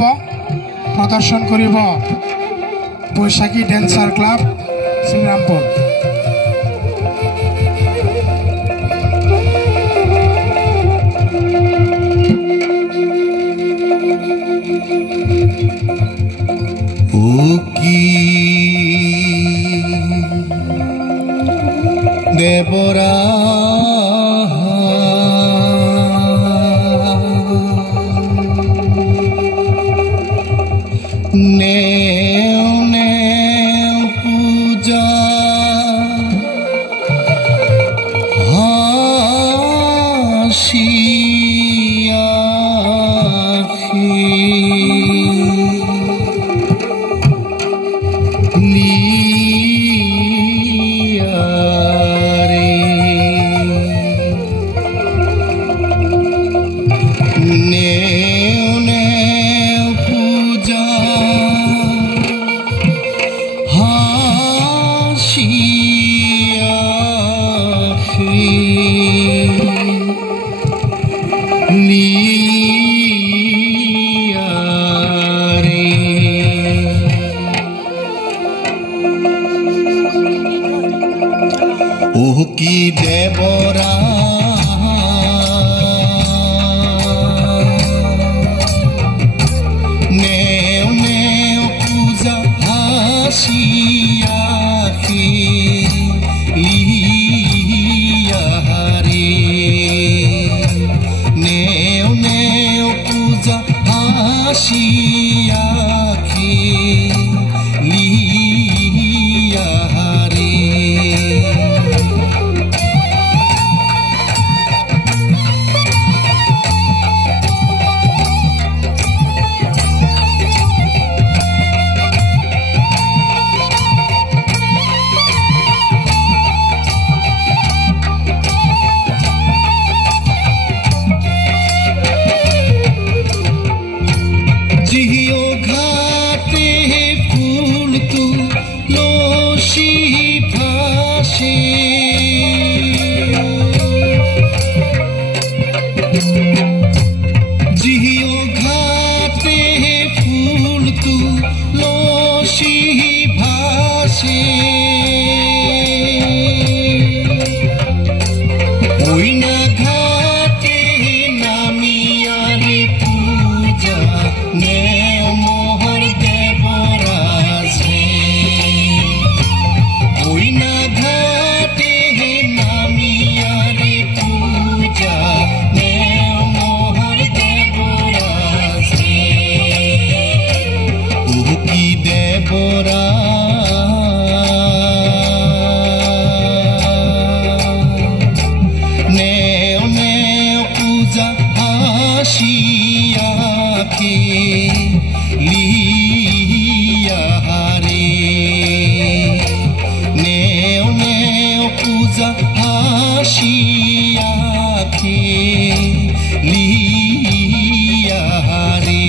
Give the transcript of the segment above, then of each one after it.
प्रदर्शन करिब Baisakhi dancer club Shrirampur. देवरा नेव नेव पूजा हाशिया की देवरा नेव नेव पूजा हाशिया लिया रे नेव नेव पूजा हाशिया लिया रे जियो घाटे फूल तू लोशी भाषे जियो घाटे फूल तू लोशी भाषे ओइना घाटे नामिया रे पूजा नेव मोहर देवरा से ओइना घाटे नामिया रे पूजा नेव मोहर देवरा से की देवरा नेव नेव पूजा हाशिया लिया रे नेव नेव पूजा हाशिया लिया रे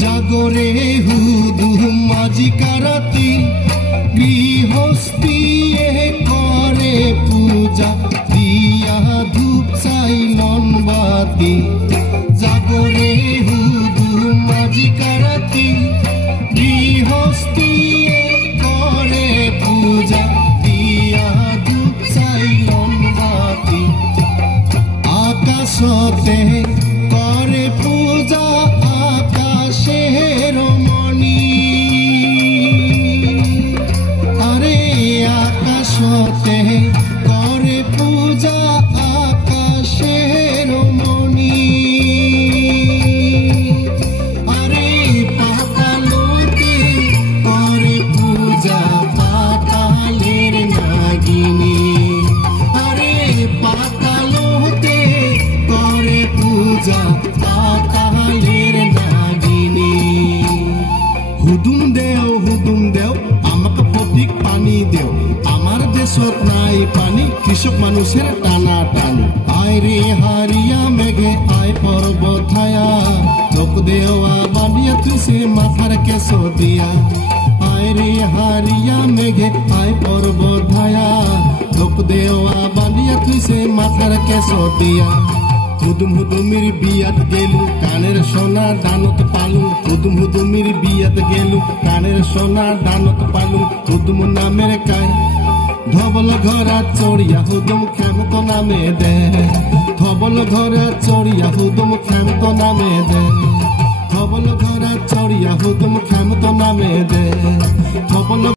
জাগরে হুদুম মাঝি কারাতি গৃহস্থী করে পূজা দিয়া ধূপ চাই ননবাতি জাগরে হুদুম মাঝি কারাতি গৃহস্থী করে পূজা দিয়া ধূপ চাই ননবাতি আকাশতে করে পূজা আকাশের মণি আরে আকাশতে করে পূজা আকাশের মণি আরে পাতালতে করে পূজা পাতালের নাগিনী আরে পাতালতে করে পূজা পাতালের নাগিনী হুদুম দেও আমাকে প্রতীক পানি দেও আমার দেশত নাই পানি কৃষক মানুষের টানা টানি আয় রে হারিয়া মেঘে আয় পর্বত ছায়া লোক দেওয়া বানিয়া তুসে মাথার কেশ দিয়া আয় রে হারিয়া মেঘে আয় পর্বত ছায়া লোক দেওয়া বানিয়া তুসে মাথার কেশ দিয়া হুদুম হুদুমির বিয়াত গেলু কানের সোনা দানত পালু হুদুম হুদুমির বিয়াত গেলু কানের সোনা দানত পালু হুদুম নামের কায় ধবল ঘরা চড়িয়া হুদুম ক্ষমত নামে দে ধবল ঘরা চড়িয়া হুদুম ক্ষমত নামে দে ধবল ঘরা চড়িয়া হুদুম ক্ষমত নামে দে ধবল